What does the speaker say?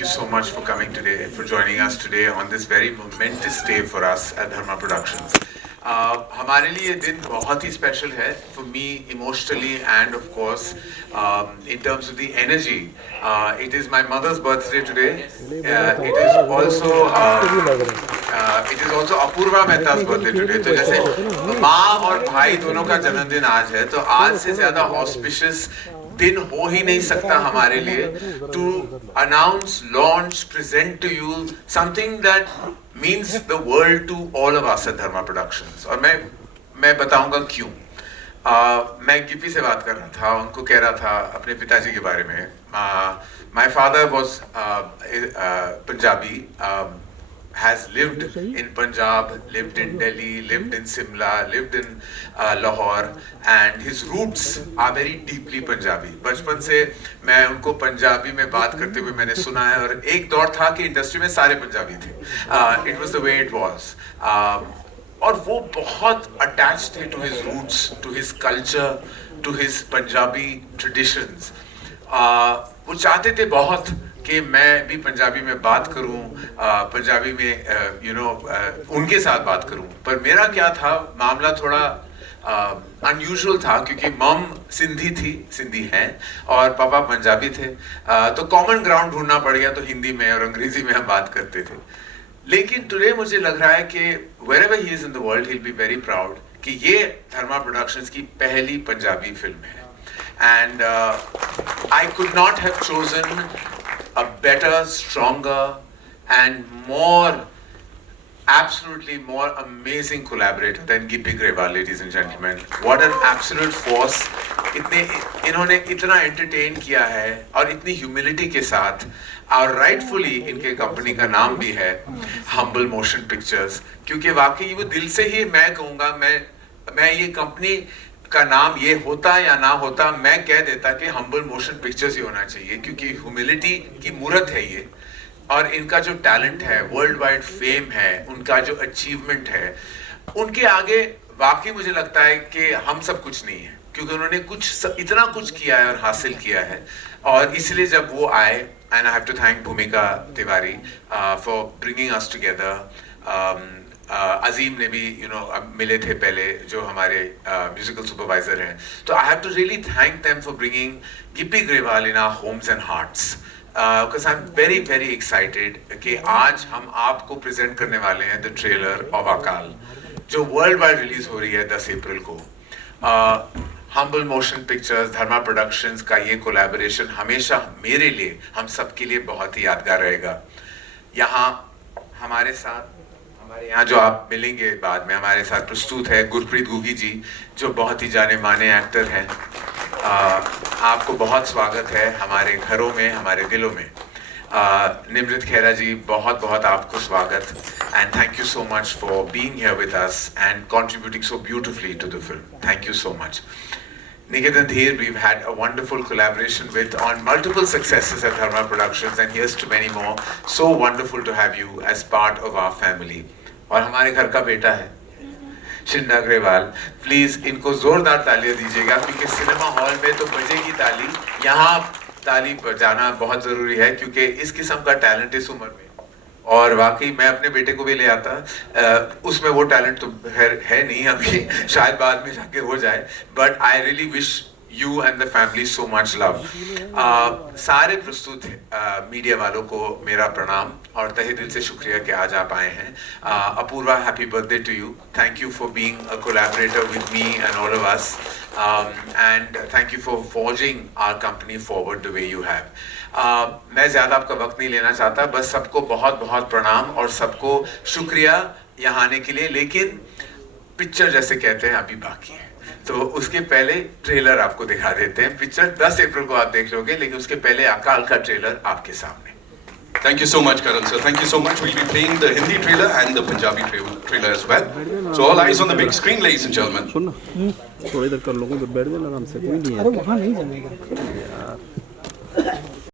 thank you so much for coming today, for joining us today on this very momentous day for us at Dharma Productions. हमारे लिए ये दिन बहुत ही special है for me emotionally and of course in terms of the energy. It is my mother's birthday today. It is also Apurva Mehta's birthday today. तो जैसे माँ और भाई दोनों का जन्मदिन आज है, तो आज से ज़्यादा auspicious दिन हो ही नहीं सकता हमारे लिए to announce, launch, present to you something that means the world to all of us at Dharma Productions. और मैं बताऊंगा क्यों. मैं गिप्पी से बात कर रहा था, उनको कह रहा था अपने पिताजी के बारे में. My father was Punjabi, has lived in Punjab, lived in Delhi, lived in Simla, lived in Lahore, and his roots are very deeply Punjabi. बचपन से मैं उनको पंजाबी में बात करते हुए मैंने सुना है, और एक दौर था कि इंडस्ट्री में सारे पंजाबी थे. It was the way it was. और वो बहुत attached थे to his roots, to his culture, to his Punjabi traditions. वो चाहते थे बहुत कि मैं भी पंजाबी में बात करूं, पंजाबी में उनके साथ बात करूं. पर मेरा क्या था, मामला थोड़ा अनयूजुअल था, क्योंकि मम सिंधी हैं और पापा पंजाबी थे. तो कॉमन ग्राउंड ढूंढना पड़ गया, तो हिंदी में और अंग्रेजी में हम बात करते थे. लेकिन टुडे मुझे लग रहा है कि wherever he is in the world, he'll be very proud कि ये धर्मा प्रोडक्शंस की पहली पंजाबी फिल्म है. And I could not have chosen a better, stronger, and absolutely more amazing collaborator than Gippy Grewal, ladies and gentlemen. What an absolute force! इन्होंने इतना entertain किया है और इतनी humility के साथ, और rightfully इनके कंपनी का नाम भी है Humble Motion Pictures, क्योंकि वाकई वो दिल से ही मैं कहूँगा, मैं ये कंपनी का नाम ये होता या ना होता, मैं कह देता कि Humble Motion Pictures ही होना चाहिए, क्योंकि ह्यूमिलिटी की मूर्त है ये. और इनका जो टैलेंट है, वर्ल्ड वाइड फेम है, उनका जो अचीवमेंट है, उनके आगे वाकई मुझे लगता है कि हम सब कुछ नहीं है, क्योंकि उन्होंने इतना कुछ किया है और हासिल किया है. और इसलिए जब वो आए, and I have to thank Bhumika Tiwari for bringing us together. Azeem ने भी मिले थे पहले, जो हमारे म्यूजिकल सुपरवाइजर हैं. तो I have to really thank them for bringing Gippy Grewal in our homes and hearts, because I am very very excited कि आज हम आपको प्रेजेंट करने वाले हैं द ट्रेलर ऑफ अकाल, जो वर्ल्ड वाइड रिलीज हो रही है 10 अप्रैल को. हम्बल मोशन पिक्चर्स, धर्मा प्रोडक्शंस का ये कोलैबोरेशन हमेशा मेरे लिए, हम सबके लिए बहुत ही यादगार रहेगा. हमारे यहाँ जो आप मिलेंगे बाद में, हमारे साथ प्रस्तुत है गुरप्रीत गुगी जी, जो बहुत ही जाने माने एक्टर हैं. आपको बहुत स्वागत है हमारे घरों में, हमारे दिलों में. निमृत खेरा जी, बहुत बहुत आपको स्वागत, and thank you so much for being here with us and contributing so beautifully to the film. Thank you so much. Niketan Dheer, we've had a wonderful collaboration with on multiple successes at Dharma Productions, and here's to many more. So wonderful to have you as part of our family. और हमारे घर का बेटा है शिन्ना Grewal. Please इनको जोरदार तालियां दीजिएगा, क्योंकि सिनेमा हॉल में तो बजेगी ताली, यहाँ ताली बजाना बहुत जरूरी है, क्योंकि इस किस्म का टैलेंट इस उम्र में, और वाकई मैं अपने बेटे को भी ले आता, उसमें वो टैलेंट तो है नहीं अभी, शायद बाद में जाके हो जाए. But I really wish you and the family so much love. सारे प्रस्तुत मीडिया वालों को मेरा प्रणाम और तहे दिल से शुक्रिया कि आज आप आए हैं. Apurva, happy birthday to you. Thank you for being a collaborator with me and all of us, and thank you for forging our company forward the way you have. मैं ज़्यादा आपका वक्त नहीं लेना चाहता, बस सबको बहुत बहुत प्रणाम और सबको शुक्रिया यहाँ आने के लिए. लेकिन पिक्चर जैसे कहते हैं अभी बाकी है, तो उसके पहले ट्रेलर आपको दिखा देते हैं. पिक्चर 10 अप्रैल को आप देख लोगे, लेकिन उसके पहले अकाल का ट्रेलर आपके सामने. Thank you so much, Karan sir. Thank you so much. We'll be playing the Hindi trailer and the Punjabi trailer as well. So all eyes on the big screen, ladies and gentlemen. थोड़ी देर कर लोगे तो बैठ जाना आराम से, कोई नहीं है. अरे वहाँ नहीं जानेगा यार.